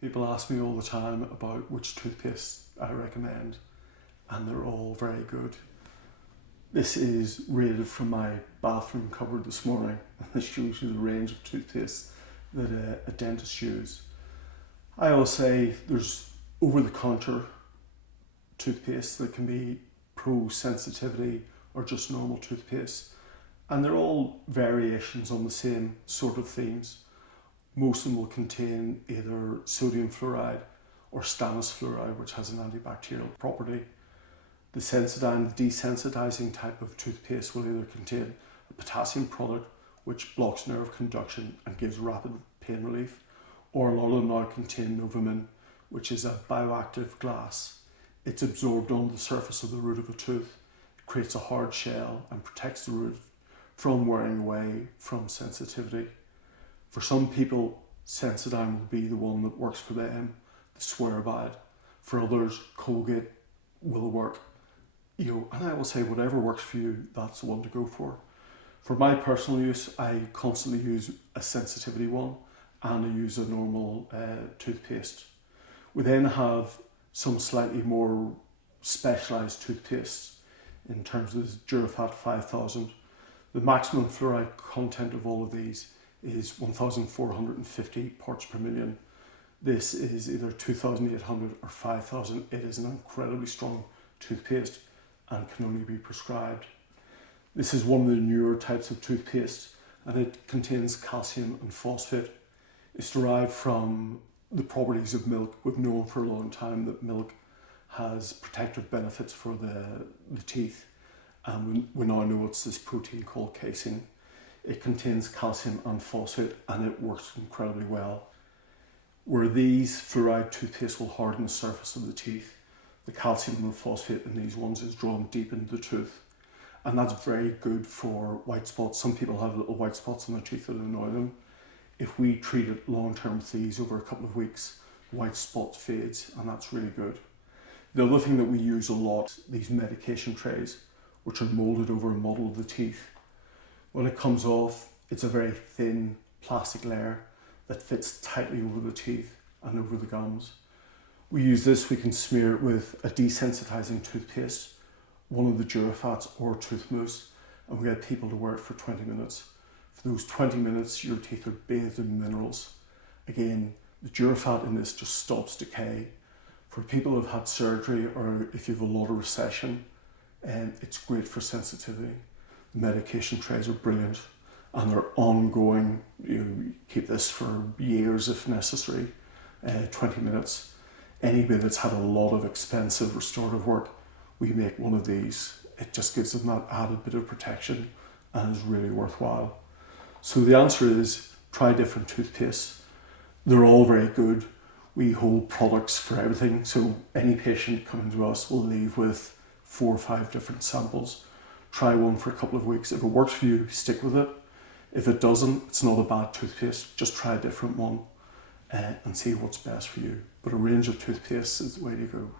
People ask me all the time about which toothpaste I recommend, and they're all very good. This is rated from my bathroom cupboard this morning, and this shows you the range of toothpaste that a dentist uses. I always say there's over-the-counter toothpaste that can be pro-sensitivity or just normal toothpaste, and they're all variations on the same sort of themes. Most of them will contain either sodium fluoride or stannous fluoride, which has an antibacterial property. The Sensodyne, the desensitizing type of toothpaste, will either contain a potassium product, which blocks nerve conduction and gives rapid pain relief, or a lot of them now contain Novomin, which is a bioactive glass. It's absorbed on the surface of the root of a tooth. It creates a hard shell and protects the root from wearing away from sensitivity. For some people, Sensodyne will be the one that works for them. They swear by it. For others, Colgate will work. And I will say whatever works for you, that's the one to go for. For my personal use, I constantly use a sensitivity one, and I use a normal toothpaste. We then have some slightly more specialised toothpastes in terms of the Durafat 5000. The maximum fluoride content of all of these is 1,450 parts per million. This is either 2,800 or 5,000. It is an incredibly strong toothpaste and can only be prescribed. This is one of the newer types of toothpaste, and it contains calcium and phosphate. It's derived from the properties of milk. We've known for a long time that milk has protective benefits for the teeth, and we now know it's this protein called casein. It contains calcium and phosphate, and it works incredibly well. Where these fluoride toothpaste will harden the surface of the teeth, the calcium and the phosphate in these ones is drawn deep into the tooth, and that's very good for white spots. Some people have little white spots on their teeth that annoy them. If we treat it long-term with these over a couple of weeks, white spot fades, and that's really good. The other thing that we use a lot, these medication trays, which are molded over a model of the teeth. When it comes off, it's a very thin plastic layer that fits tightly over the teeth and over the gums. We use this, we can smear it with a desensitizing toothpaste, one of the Durafats or tooth mousse, and we get people to wear it for 20 minutes. For those 20 minutes, your teeth are bathed in minerals. Again, the Durafat in this just stops decay. For people who have had surgery or if you have a lot of recession, it's great for sensitivity. Medication trays are brilliant, and they're ongoing. You keep this for years if necessary. 20 minutes. Anybody that's had a lot of expensive restorative work, we make one of these. It just gives them that added bit of protection and is really worthwhile. So the answer is try different toothpastes. They're all very good. We hold products for everything, so any patient coming to us will leave with 4 or 5 different samples. Try one for a couple of weeks. If it works for you, stick with it. If it doesn't, it's not a bad toothpaste. Just try a different one and see what's best for you. But a range of toothpastes is the way to go.